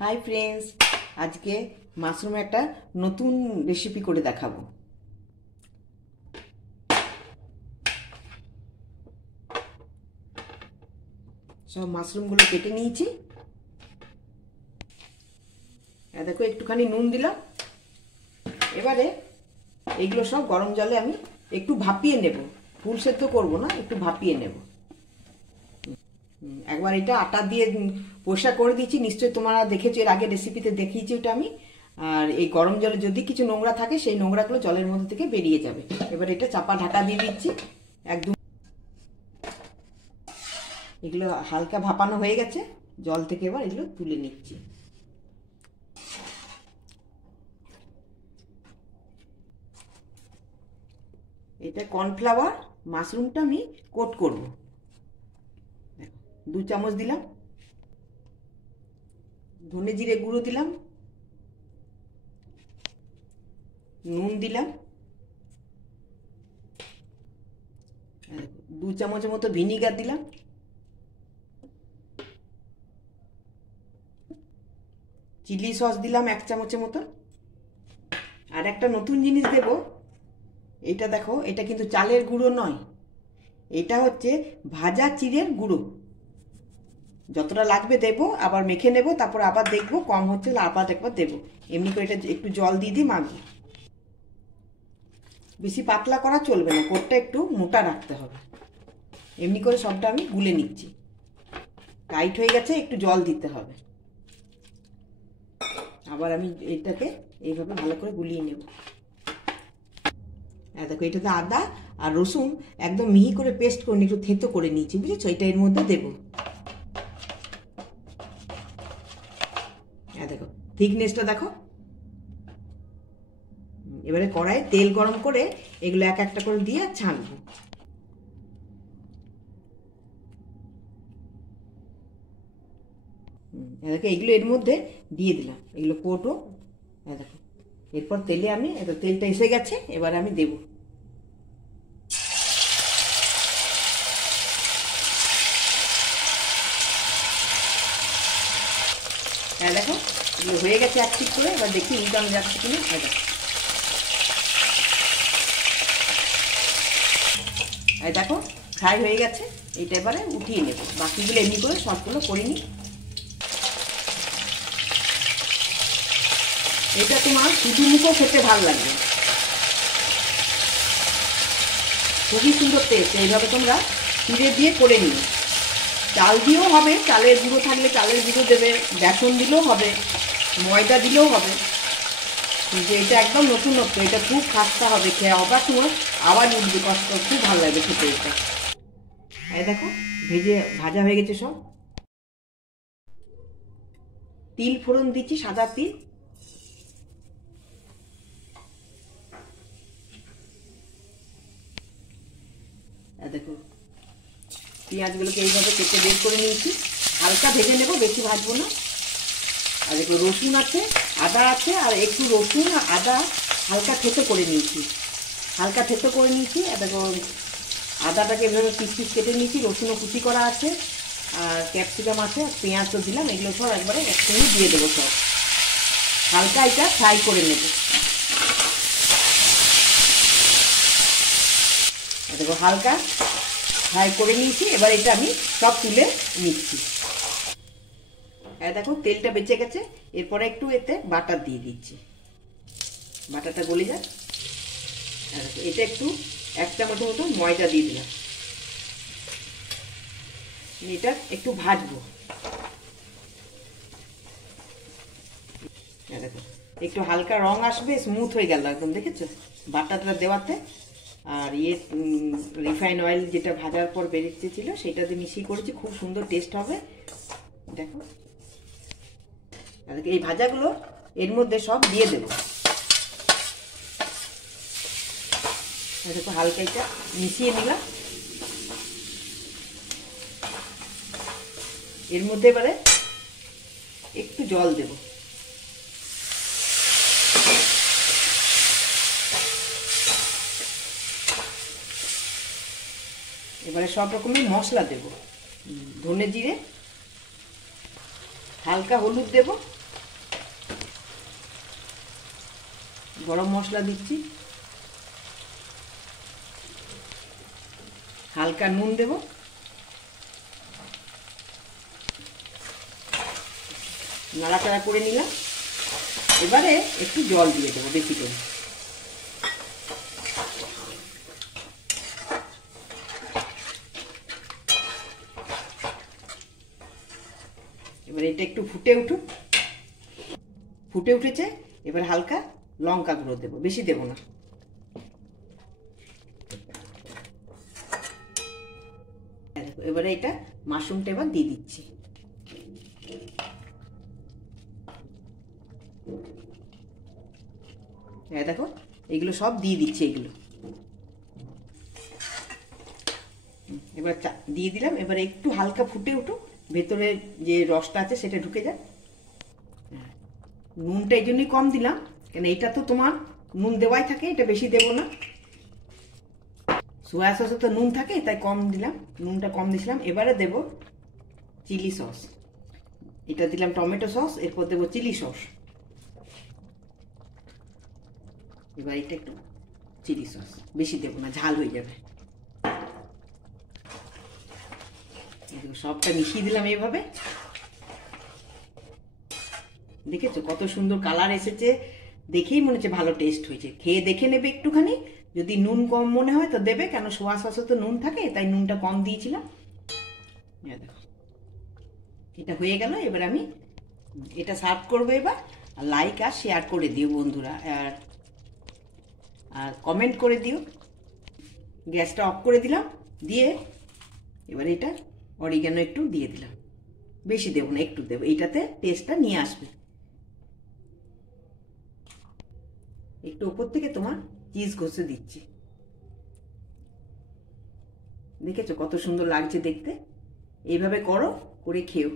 Hi friends, आज के mushroom एक नतून रेसिपि करे देखाबो। सब माशरूम गुलो केटे निয়েছি। देखो एकटूखानी নুন दिलाम। এবারে এগুলো সব গরম জলে আমি একটু ভাপিয়ে নেব। ফুল সেদ্ধ করব না, একটু ভাপিয়ে নেব। একবার এটা আটা দিয়ে পোষা করে দিয়েছি, নিশ্চয়ই তোমরা দেখেছো, এর আগে রেসিপিতে দেখিয়েছি ওটা আমি। আর এই গরম জলে যদি কিছু নোংরা থাকে সেই নোংরাগুলো জলের মধ্যে থেকে বেরিয়ে যাবে। এবার এটা চাপা ঢাকা দিয়ে দিচ্ছি একদম। এগুলো হালকা ভাপানো হয়ে গেছে, জল থেকে এবার এগুলো তুলে নিচ্ছি। এটা কর্নফ্লাওয়ার, মাশরুমটা আমি কোট করব। 2 চামচ দিলাম, ধনে জিরে গুঁড়ো দিলাম, নুন দিলাম, 2 চামচের মতো ভিনিগার দিলাম, চিলি সস দিলাম 1 চামচের মতো। আর একটা নতুন জিনিস দেব, এটা দেখো, এটা কিন্তু চালের গুঁড়ো নয়, এটা হচ্ছে ভাজা চিড়ের গুঁড়ো। যতটা লাগবে দেব, আবার মেখে নেব, তারপর আবার দেখব কম হচ্ছে আবার একবার দেব। এমনি করে এটা একটু জল দিয়ে দিয়ে মাখবো। বেশি পাতলা করা চলবে না, কোটটা একটু মোটা রাখতে হবে। এমনি করে সবটা আমি গুলে নিচ্ছি। টাইট হয়ে গেছে, একটু জল দিতে হবে। আবার আমি এটাকে এইভাবে ভালো করে গুলিয়ে নেব। দেখো, এটাতে আদা আর রসুন একদম মিহি করে পেস্ট করে একটু থেতো করে নিয়েছি, বুঝেছো? এটা এর মধ্যে দেবো। দেখো থিকনেসটা দেখো। এবারে কড়াই তেল গরম করে এগুলো এক একটা করে দিয়ে ছাঁকবো। দেখো এগুলো এর মধ্যে দিয়ে দিলাম, এগুলো কোটো। দেখো এরপর তেলে আমি, তেলটা এসে গেছে, এবার আমি দেব। দেখো এগুলো হয়ে গেছে এক ঠিক করে। এবার দেখি উল্টানো যাচ্ছে কিনা। দেখো ফ্রাই হয়ে গেছে, এইটা এবারে উঠিয়ে নেব। বাকিগুলো এমনি করে সবগুলো করে নিই। এটা তোমার শুধু মুখও খেতে ভালো লাগবে, খুবই সুন্দর টেস্ট। এইভাবে তোমরা চিড়ে দিয়ে করে নিও। চাল দিয়েও হবে, চালের গুঁড়ো থাকলে চালের গুঁড়ো দেবে, বেসন দিলেও হবে, ময়দা দিলেও হবে। কিন্তু এটা একদম নতুনত্ব, এটা খুব খাস্তা হবে, খেয়ে আবার তোমার আবার উঠবে কষ্ট, খুব ভালো লাগবে খেতে এটা। দেখো ভাজা হয়ে গেছে সব। তিল ফোড়ন দিচ্ছি, সাদা তিল। দেখো পেঁয়াজগুলোকে এইভাবে কেটে বের করে নিয়েছি, হালকা ভেজে নেব, বেশি ভাজবো না। আর দেখো রসুন আছে, আদা আছে, আর একটু রসুন আর আদা হালকা থেতো করে নিয়েছি, হালকা থেতো করে নিয়েছি। দেখো আদাটাকে এভাবে পিস পিস কেটে নিয়েছি, রসুনও কুচি করা আছে, আর ক্যাপসিকাম আছে, পেঁয়াজ তো দিলাম। এগুলো সব একবারে একসঙ্গে দিয়ে দেবো সব। হালকা এটা ফ্রাই করে নেব। দেখো হালকা ফ্রাই করে নিয়েছি, এবার এটা আমি সব তুলে নিচ্ছি। দেখো তেলটা বেঁচে গেছে, এরপরে একটু এতে বাটার দিয়ে দিচ্ছি। বাটারটা গলে যাক। এটা একটু 1 চামচের মতো ময়দা দিয়ে দিলাম। এটা একটু ভাজবো। দেখো একটু হালকা রং আসবে, স্মুথ হয়ে গেল একদম, দেখেছো বাটারটা দেওয়াতে। আর রিফাইন অয়েল যেটা ভাজার পর বেরিয়েছিল সেটা দিয়ে মিশিয়ে করেছি, খুব সুন্দর টেস্ট হবে। দেখো এই ভাজাগুলো এর মধ্যে সব দিয়ে দেবো। দেখো হালকা এটা মিশিয়ে নিলাম। এর মধ্যে এবারে একটু জল দেব। এবারে সব রকমের মশলা দেব। ধনে জিরে, হালকা হলুদ দেব, গরম মশলা দিচ্ছি, হালকা নুন দেব, নাড়াচাড়া করে নিলাম। এবারে একটু জল দিয়ে দেবো বেশি করে। এবার এটা একটু ফুটে উঠুক, ফুটে উঠেছে। এবার হালকা লঙ্কা গুঁড়ো দেবো, বেশি দেবো না। এবারে এটা মাশরুমটা এবার দিয়ে দিচ্ছি। হ্যাঁ দেখো, এগুলো সব দিয়ে দিচ্ছি। এগুলো এবার দিয়ে দিলাম। এবার একটু হালকা ফুটে উঠুক, ভেতরে যে রসটা আছে সেটা ঢুকে যায়। নুনটা এই জন্যই কম দিলাম, কেন এটা তো তোমার নুন দেওয়াই থাকে, এটা বেশি দেবো না। সোয়া সসে তো নুন থাকে, তাই কম দিলাম, নুনটা কম দিয়েছিলাম। এবারে দেব চিলি সস। এটা দিলাম টমেটো সস, এরপর দেবো চিলি সস। এবার এটা একটু চিলি সস বেশি দেবো না, ঝাল হয়ে যাবে। সবটা মিশিয়ে দিলাম এইভাবে। দেখেছো কত সুন্দর কালার এসেছে, দেখেই মনে হচ্ছে ভালো টেস্ট হয়েছে। খেয়ে দেখে নেবে একটুখানি, যদি নুন কম মনে হয় তো দেবে, কেন সোয়া সসে তো নুন থাকে, তাই নুনটা কম দিয়েছিলাম। দেখো এটা হয়ে গেল। এবার আমি এটা সার্ভ করবো। এবার লাইক আর শেয়ার করে দিও বন্ধুরা, আর কমেন্ট করে দিও। গ্যাসটা অফ করে দিলাম, দিয়ে এবার এটা অরিগ্যানো একটু দিয়ে দিলাম, বেশি দেবো না, একটু দেবো, এইটাতে টেস্টটা নিয়ে আসবে। একটু উপর থেকে তোমার চিজ ঘষে দিচ্ছি। দেখেছো কত সুন্দর লাগছে দেখতে। এইভাবে করো, করে খেও।